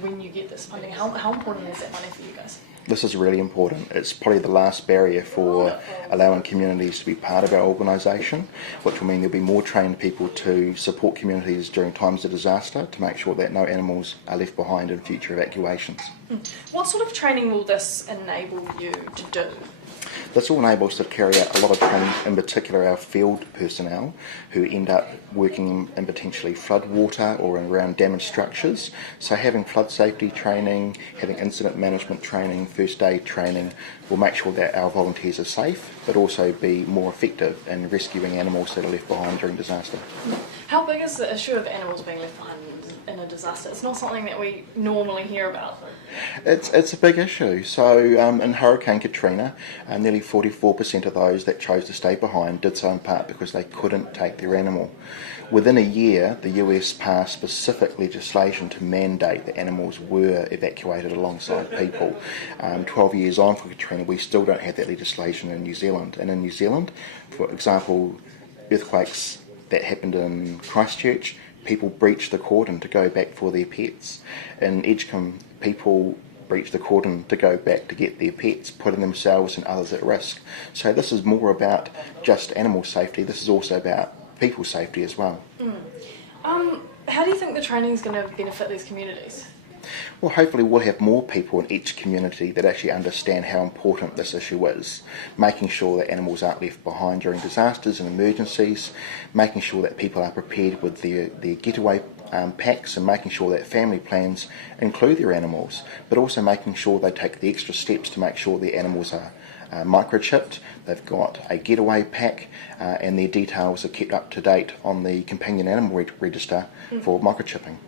when you get this funding, how important is that money for you guys? This is really important. It's probably the last barrier for allowing communities to be part of our organisation, which will mean there'll be more trained people to support communities during times of disaster to make sure that no animals are left behind in future evacuations. What sort of training will this enable you to do? This will enable us to carry out a lot of training, in particular our field personnel who end up working in potentially flood water or around damaged structures. So having flood safety training, having incident management training, first aid training will make sure that our volunteers are safe but also be more effective in rescuing animals that are left behind during disaster. How big is the issue of animals being left behind in a disaster? It's not something that we normally hear about. It's a big issue. So in Hurricane Katrina, nearly 44% of those that chose to stay behind did so in part because they couldn't take their animal. Within a year, the US passed specific legislation to mandate that animals were evacuated alongside people. 12 years on from Katrina, we still don't have that legislation in New Zealand. And in New Zealand, for example, earthquakes that happened in Christchurch, people breached the cordon to go back for their pets. In Edgecombe, people breached the cordon to go back to get their pets, putting themselves and others at risk. So this is more about just animal safety. This is also about people safety as well. How do you think the training is going to benefit these communities? Well, hopefully we'll have more people in each community that actually understand how important this issue is, making sure that animals aren't left behind during disasters and emergencies, making sure that people are prepared with their getaway packs and making sure that family plans include their animals, but also making sure they take the extra steps to make sure their animals are microchipped, they've got a getaway pack, and their details are kept up to date on the companion animal register for microchipping.